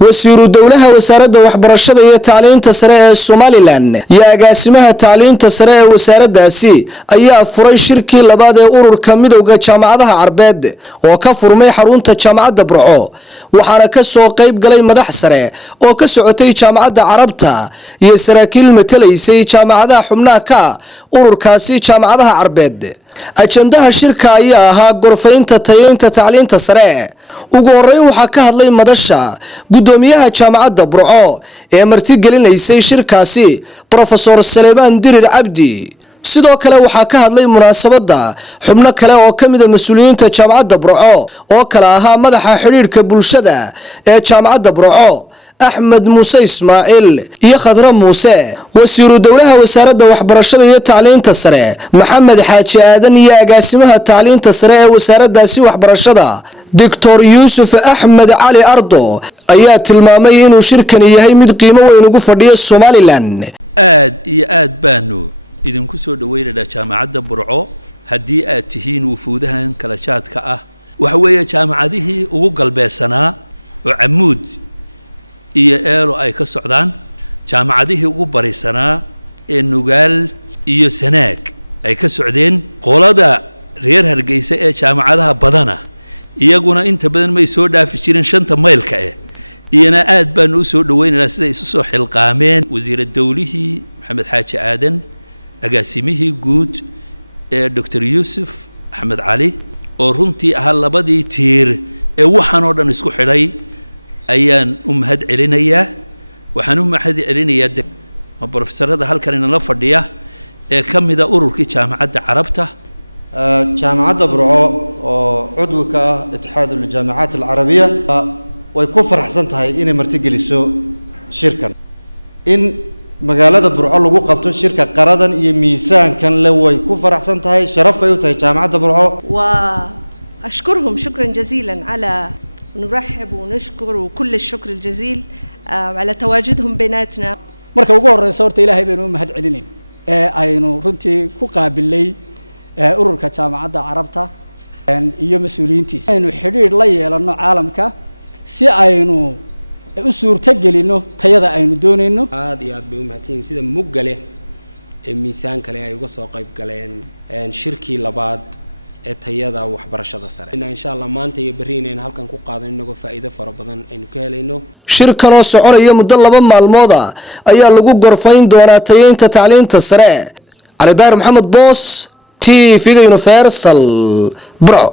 وزير الدولة وزارة waxbarashada iyo tacliinta sare ee Somaliland iyo agaasimaha tacliinta sare ee wasaaraddaasi ayaa furay shirkii labaad ee ururka midowga jaamacadaha Carbeed oo ka furmay xarunta jaamacadda Burco waxaana ka soo qayb galay madax sare oo ka socotay jaamacadda Carabta iyo saraakiil matalaysay jaamacadaha xubnaha ka ururkaasi jaamacadaha Carbeed ajandaha shirka ayaa ahaa gorfaynta tayeynta tacliinta sare ugu horeyn waxa ka hadlay madasha gudoomiyaha jaamacadda Burco ee marti gelinaysay shirkaasi Professor Salman Dirir Abdi sidoo kale waxa ka hadlay munaasabada xubno kale oo kamid ah mas'uuliyiinta jaamacadda Burco oo kala ahaa madaxa xiriirka bulshada ee jaamacadda Burco أحمد موسى إسماعيل يخضر موسى وزير الدولة وزارة waxbarashada iyo tacliinta sare محمد حاجي آدن iyo agaasimaha tacliinta sare ee wasaaraddaasi waxbarashada دكتور يوسف أحمد علي أرضو ayaa tilmaamay inuu shirkan yahay mid qiimo weyn ugu fadhiyo Somaliland aad baanu idinku soo dhaweynaa jaamacadda Burco hadii aad tihiin wufuudahan kala jaadka ah waxa weeye jaamacadihii ugu galbeesanaa oo Amuud iyo eelo ay ka socdaan jaamacadihii ugu barisanaa ee Nugaal iyo Sanaag ay ka socdeen qolada reer Hargeysa ee jaamacadaha badana iyaguna inta badan may soo dhaafi jirin 5 maylka iyana aad baan u soo dhaweynaa sida isu soo xilqaameen wasiir dawlihii Maxamed Xaaji Aadan agaasimihii guud ee Dr. Yusuf Ahmed Ali oo runtii ah labadii tiir ee waxaan oo dhan isku xidhay ayaan mahad celinayaa waxaan mahad celinayaa professorada halkan inala fadhiya ee kamida ururkii jaamacadda Carabta jaamacadda Burco oo cudwika itixaad al-jaamacaat al-arabiya way ku faraxsan tahay inay marti geliso shirkan in magaalada Burco lagu qabto shirka qaradan iyo miisaankan la way ku faraxsan tahay sharaf ay u tahay jaamacadda Burco wa ashkuruhum shukran jazilan ala نرحب ونشكر وكل الشكر الجزيل على تواجدهم بيناتنا marka ugu horeysa horta Ilaahay baynu mahad celineen aynu runtii ku qaabilay ururka jaamacadda Carabta iyo mas'uuliyiintiisa aynu xiriir la yeelano caalamka si aynu u suurta gelino tayada aynu doonayno aad iyo aad bay u mahadsan sida mugale ee miisaan kale ay uga soo qayb galeen shirkii labaad ee tayada waxbarashada sare insha Allah maanta iyo bariinayna halkan ku qaadanayno faa'iido fara badan aynu ka helayno shirkan oo soconaya muddo 2 maalmood ayaa lagu gorfayn doonaa tayeynta tacliinta sare Ali Daar Maxamed Boos TV Universal Burco